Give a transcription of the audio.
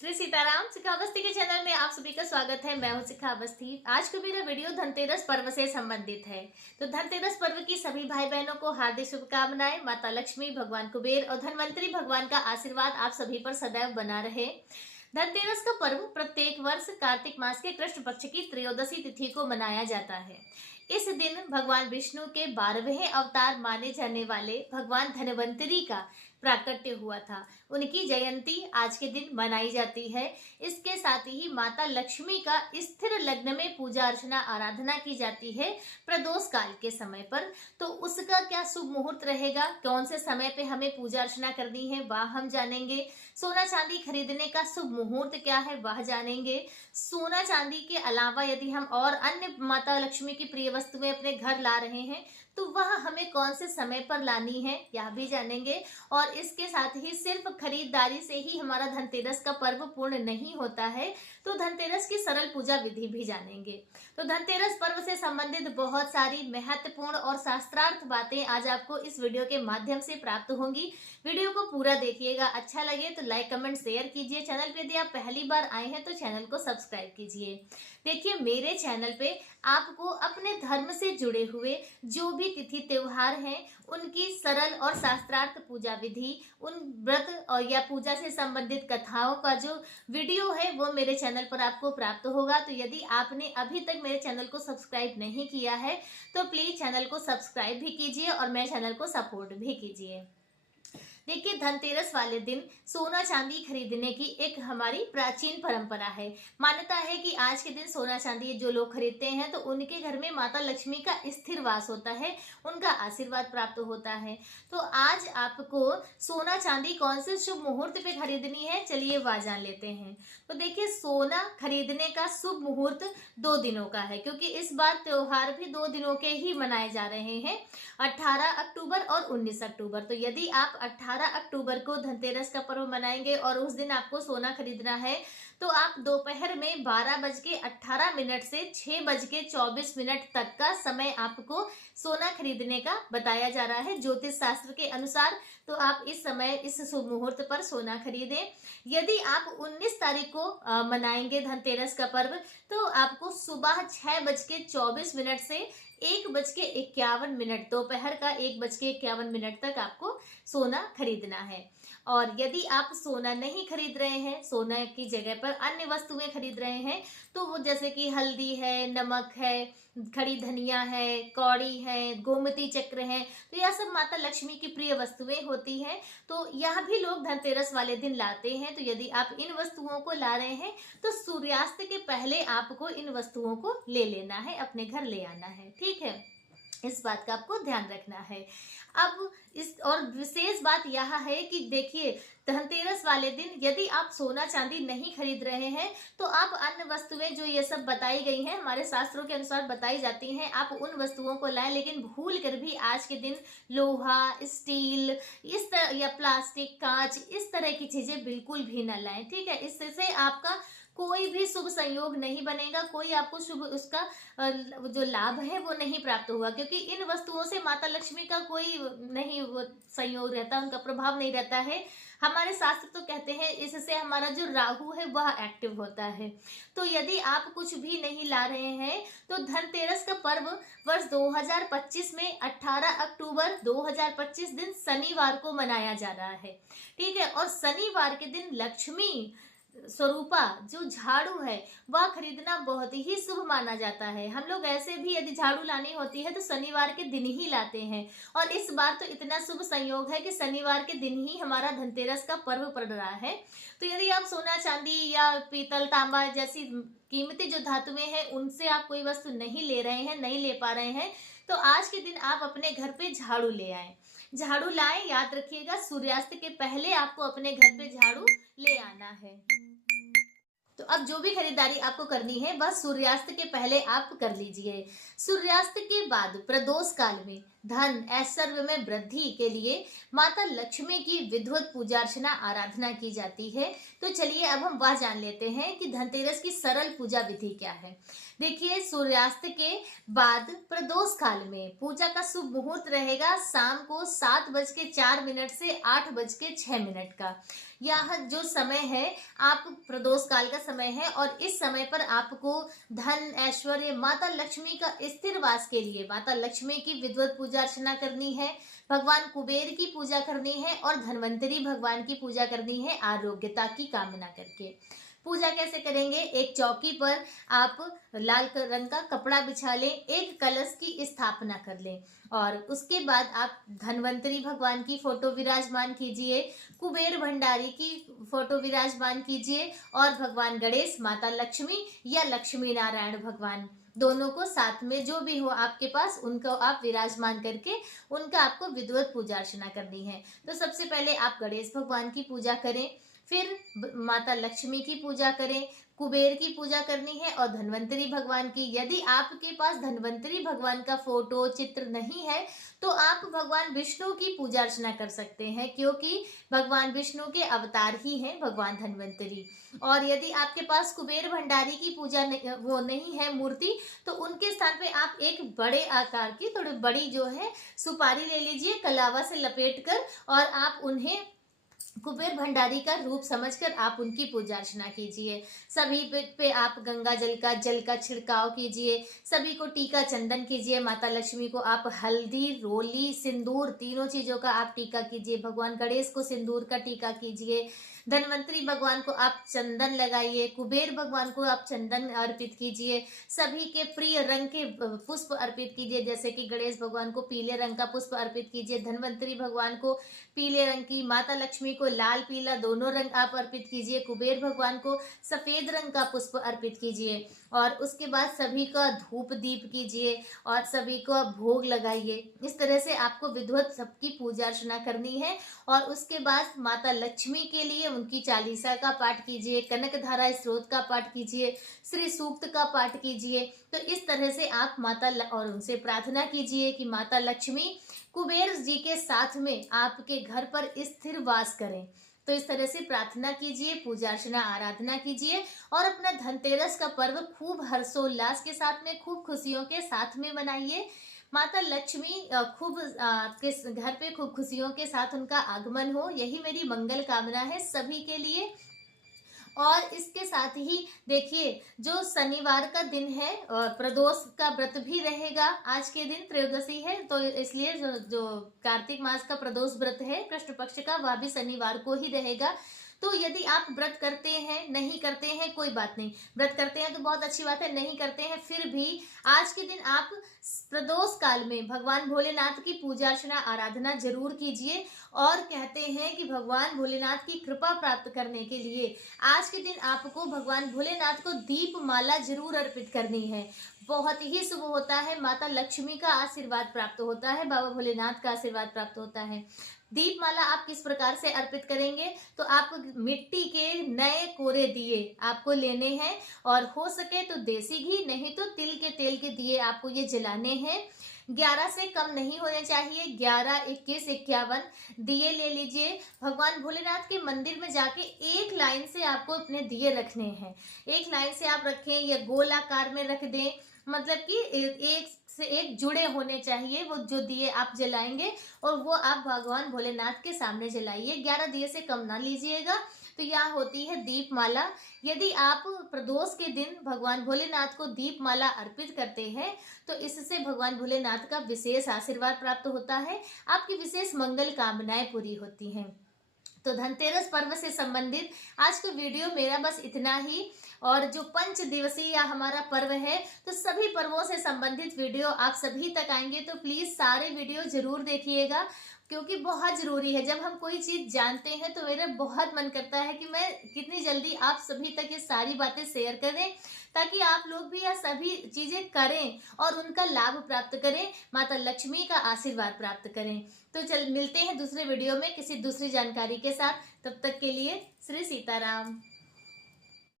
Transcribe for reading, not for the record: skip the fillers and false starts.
श्री सीताराम। शिखा अवस्थी के चैनल में आप सभी का स्वागत है। मैं हूं शिखा अवस्थी। आज का मेरा वीडियो धनतेरस पर्व से संबंधित है। तो धनतेरस पर्व की सभी भाई बहनों को हार्दिक शुभकामनाएं। माता लक्ष्मी, भगवान कुबेर और धनवंतरी भगवान का आशीर्वाद आप सभी पर सदैव बना रहे। धनतेरस का पर्व प्रत्येक वर्ष कार्तिक मास के कृष्ण पक्ष की त्रयोदशी तिथि को मनाया जाता है। इस दिन भगवान विष्णु के 12वें अवतार माने जाने वाले भगवान धनवंतरी का प्राकट्य हुआ था। उनकी जयंती आज के दिन मनाई जाती है। इसके साथ ही माता लक्ष्मी का स्थिर लग्न में पूजा अर्चना आराधना की जाती है प्रदोष काल के समय पर। तो उसका क्या शुभ मुहूर्त रहेगा, कौन से समय पे हमें पूजा अर्चना करनी है वह हम जानेंगे। सोना चांदी खरीदने का शुभ मुहूर्त क्या है वह जानेंगे। सोना चांदी के अलावा यदि हम और अन्य माता लक्ष्मी की प्रिय वस्तुएं अपने घर ला रहे हैं तो वह हमें कौन से समय पर लानी है यह भी जानेंगे। और इसके साथ ही सिर्फ खरीदारी से ही हमारा धनतेरस का पर्व पूर्ण नहीं होता है, तो धनतेरस की सरल पूजा विधि भी जानेंगे। तो धनतेरस पर्व से संबंधित बहुत सारी महत्वपूर्ण और शास्त्रार्थ बातें आज आपको इस वीडियो के माध्यम से प्राप्त होंगी। वीडियो को पूरा देखिएगा। अच्छा लगे तो लाइक कमेंट शेयर कीजिए। चैनल पे यदि आप पहली बार आए हैं तो चैनल को सब्सक्राइब कीजिए। देखिए, मेरे चैनल पे आपको अपने धर्म से जुड़े हुए जो भी तिथि त्योहार हैं उनकी सरल और शास्त्रार्थ पूजा विधि, उन व्रत और या पूजा से संबंधित कथाओं का जो वीडियो है वो मेरे चैनल पर आपको प्राप्त होगा। तो यदि आपने अभी तक मेरे चैनल को सब्सक्राइब नहीं किया है तो प्लीज चैनल को सब्सक्राइब भी कीजिए और मेरे चैनल को सपोर्ट भी कीजिए। देखिए, धनतेरस वाले दिन सोना चांदी खरीदने की एक हमारी प्राचीन परंपरा है। मान्यता है कि आज के दिन सोना चांदी जो लोग खरीदते हैं तो उनके घर में माता लक्ष्मी का स्थिर वास होता है, उनका आशीर्वाद प्राप्त होता है। तो आज आपको सोना चांदी कौन से शुभ मुहूर्त पे खरीदनी है, चलिए वह जान लेते हैं। तो देखिए, सोना खरीदने का शुभ मुहूर्त 2 दिनों का है, क्योंकि इस बार त्योहार भी 2 दिनों के ही मनाए जा रहे हैं, 18 अक्टूबर और 19 अक्टूबर। तो यदि आप 18 अक्टूबर को धनतेरस का पर्व मनाएंगे और उस दिन आपको सोना खरीदना है तो आप दोपहर में 12:18 से 6:24 तक का समय आपको सोना खरीदने का बताया जा रहा है ज्योतिष शास्त्र के अनुसार। तो आप इस समय इस शुभ मुहूर्त पर सोना खरीदें। यदि आप 19 तारीख को मनाएंगे धनतेरस का पर्व तो आपको सुबह 6:24 से 1:51 दोपहर का 1:51 तक आपको सोना खरीदना है। और यदि आप सोना नहीं खरीद रहे हैं, सोना की जगह पर अन्य वस्तुएं खरीद रहे हैं, तो वो जैसे कि हल्दी है, नमक है, खड़ी धनिया है, कौड़ी है, गोमती चक्र है, तो यह सब माता लक्ष्मी की प्रिय वस्तुएं होती हैं। तो यह भी लोग धनतेरस वाले दिन लाते हैं। तो यदि आप इन वस्तुओं को ला रहे हैं तो सूर्यास्त के पहले आपको इन वस्तुओं को ले लेना है, अपने घर ले आना है। ठीक है, इस बात का आपको ध्यान रखना है। अब इस और विशेष बात यह है कि देखिए, धनतेरस वाले दिन यदि आप सोना चांदी नहीं खरीद रहे हैं तो आप अन्य वस्तुएं जो ये सब बताई गई हैं, हमारे शास्त्रों के अनुसार बताई जाती हैं, आप उन वस्तुओं को लाएं। लेकिन भूल कर भी आज के दिन लोहा, स्टील इस तरह या प्लास्टिक, कांच इस तरह की चीजें बिल्कुल भी न लाएं। ठीक है, इससे आपका कोई भी शुभ संयोग नहीं बनेगा, कोई आपको शुभ उसका जो लाभ है वो नहीं प्राप्त होगा, क्योंकि इन वस्तुओं से माता लक्ष्मी का कोई नहीं वो संयोग रहता, उनका प्रभाव नहीं रहता है। हमारे शास्त्र तो कहते हैं इससे हमारा जो राहु है वह एक्टिव होता है। तो यदि आप कुछ भी नहीं ला रहे हैं तो धनतेरस का पर्व वर्ष 2025 में 18 अक्टूबर 2025 दिन शनिवार को मनाया जा रहा है। ठीक है, और शनिवार के दिन लक्ष्मी स्वरूपा जो झाड़ू है वह खरीदना बहुत ही शुभ माना जाता है। हम लोग ऐसे भी यदि झाड़ू लानी होती है तो शनिवार के दिन ही लाते हैं, और इस बार तो इतना शुभ संयोग है कि शनिवार के दिन ही हमारा धनतेरस का पर्व पड़ रहा है। तो यदि आप सोना चांदी या पीतल तांबा जैसी कीमती जो धातुएं हैं उनसे आप कोई वस्तु नहीं ले रहे हैं, नहीं ले पा रहे हैं, तो आज के दिन आप अपने घर पे झाड़ू ले आए, झाड़ू लाएं। याद रखिएगा, सूर्यास्त के पहले आपको अपने घर पे झाड़ू ले आना है। तो अब जो भी खरीदारी आपको करनी है बस सूर्यास्त के पहले आप कर लीजिए। सूर्यास्त के बाद प्रदोष काल में धन ऐश्वर्य में वृद्धि के लिए माता लक्ष्मी की विधिवत पूजा अर्चना आराधना की जाती है। तो चलिए अब हम वह जान लेते हैं कि धनतेरस की सरल पूजा विधि क्या है। देखिए, सूर्यास्त के बाद प्रदोष काल में पूजा का शुभ मुहूर्त रहेगा शाम को 7:04 से 8:06 का। यह जो समय है आप प्रदोष काल का समय है और इस समय पर आपको धन ऐश्वर्य माता लक्ष्मी का स्थिर वास के लिए माता लक्ष्मी की विधिवत पूजा अर्चना करनी है, भगवान कुबेर की पूजा करनी है और धन्वंतरी भगवान की पूजा करनी है आरोग्यता की कामना करके। पूजा कैसे करेंगे? एक चौकी पर आप लाल रंग का कपड़ा बिछा लें, एक कलश की स्थापना कर लें और उसके बाद आप धन्वंतरी भगवान की फोटो विराजमान कीजिए, कुबेर भंडारी की फोटो विराजमान कीजिए और भगवान गणेश, माता लक्ष्मी या लक्ष्मी नारायण भगवान दोनों को साथ में जो भी हो आपके पास उनको आप विराजमान करके उनका आपको विधिवत पूजा अर्चना करनी है। तो सबसे पहले आप गणेश भगवान की पूजा करें, फिर माता लक्ष्मी की पूजा करें, कुबेर की पूजा करनी है और धन्वंतरी भगवान की। यदि आपके पास धन्वंतरी भगवान का फोटो चित्र नहीं है तो आप भगवान विष्णु की पूजा अर्चना कर सकते हैं, क्योंकि भगवान विष्णु के अवतार ही हैं भगवान धन्वंतरी। और यदि आपके पास कुबेर भंडारी की पूजा वो नहीं है मूर्ति, तो उनके स्थान पे आप एक बड़े आकार की थोड़ी बड़ी जो है सुपारी ले लीजिए, कलावा से लपेट कर, और आप उन्हें कुबेर भंडारी का रूप समझकर आप उनकी पूजा अर्चना कीजिए। सभी पे आप गंगा जल का छिड़काव कीजिए, सभी को टीका चंदन कीजिए। माता लक्ष्मी को आप हल्दी, रोली, सिंदूर तीनों चीजों का आप टीका कीजिए। भगवान गणेश को सिंदूर का टीका कीजिए। धन्वंतरी भगवान को आप चंदन लगाइए, कुबेर भगवान को आप चंदन अर्पित कीजिए। सभी के प्रिय रंग के पुष्प अर्पित कीजिए, जैसे कि गणेश भगवान को पीले रंग का पुष्प अर्पित कीजिए, धन्वंतरी भगवान को पीले रंग की, माता लक्ष्मी को लाल पीला दोनों रंग आप अर्पित कीजिए, कुबेर भगवान को सफेद रंग का पुष्प अर्पित कीजिए। और उसके बाद सभी का धूप दीप कीजिए और सभी को भोग लगाइए। इस तरह से आपको विधिवत सबकी पूजा अर्चना करनी है। और उसके बाद माता लक्ष्मी के लिए उनकी चालीसा का पाठ कीजिए, कनक धारा स्त्रोत का पाठ कीजिए, श्री सूक्त का पाठ कीजिए। तो इस तरह से आप माता और उनसे प्रार्थना कीजिए कि माता लक्ष्मी कुबेर जी के साथ में आपके घर पर स्थिर वास करें। तो इस तरह से प्रार्थना कीजिए, पूजा अर्चना आराधना कीजिए और अपना धनतेरस का पर्व खूब हर्षोल्लास के साथ में, खूब खुशियों के साथ में मनाइए। माता लक्ष्मी खूब आपके घर पे खूब खुशियों के साथ उनका आगमन हो, यही मेरी मंगल कामना है सभी के लिए। और इसके साथ ही देखिए, जो शनिवार का दिन है और प्रदोष का व्रत भी रहेगा। आज के दिन त्रयोदशी है, तो इसलिए जो कार्तिक मास का प्रदोष व्रत है कृष्ण पक्ष का, वह भी शनिवार को ही रहेगा। तो यदि आप व्रत करते हैं, नहीं करते हैं कोई बात नहीं, व्रत करते हैं तो बहुत अच्छी बात है, नहीं करते हैं फिर भी आज के दिन आप प्रदोष काल में भगवान भोलेनाथ की पूजा अर्चना आराधना जरूर कीजिए। और कहते हैं कि भगवान भोलेनाथ की कृपा प्राप्त करने के लिए आज के दिन आपको भगवान भोलेनाथ को दीप माला जरूर अर्पित करनी है। बहुत ही शुभ होता है, माता लक्ष्मी का आशीर्वाद प्राप्त होता है, बाबा भोलेनाथ का आशीर्वाद प्राप्त होता है। दीपमाला आप किस प्रकार से अर्पित करेंगे? तो आप मिट्टी के नए कोरे दिए आपको लेने हैं और हो सके तो देसी घी, नहीं तो तिल के तेल के दिए आपको ये जलाने हैं। 11 से कम नहीं होने चाहिए, 11, 21, 51 दिए ले लीजिए। भगवान भोलेनाथ के मंदिर में जाके एक लाइन से आपको अपने दिए रखने हैं, एक लाइन से आप रखें या गोल आकार में रख दें, मतलब कि एक से एक जुड़े होने चाहिए वो जो दिए आप जलाएंगे, और वो आप भगवान भोलेनाथ के सामने जलाइए। 11 दिए से कम ना लीजिएगा। तो यह होती है दीपमाला। यदि आप प्रदोष के दिन भगवान भोलेनाथ को दीपमाला अर्पित करते हैं तो इससे भगवान भोलेनाथ का विशेष आशीर्वाद प्राप्त होता है, आपकी विशेष मंगल कामनाएं पूरी होती हैं। तो धनतेरस पर्व से संबंधित आज का वीडियो मेरा बस इतना ही। और जो 5 दिवसीय हमारा पर्व है, तो सभी पर्वों से संबंधित वीडियो आप सभी तक आएंगे, तो प्लीज सारे वीडियो जरूर देखिएगा, क्योंकि बहुत जरूरी है। जब हम कोई चीज जानते हैं तो मेरा बहुत मन करता है कि मैं कितनी जल्दी आप सभी तक ये सारी बातें शेयर करें, ताकि आप लोग भी यह सभी चीजें करें और उनका लाभ प्राप्त करें, माता लक्ष्मी का आशीर्वाद प्राप्त करें। तो मिलते हैं दूसरे वीडियो में किसी दूसरी जानकारी के साथ। तब तक के लिए श्री सीताराम।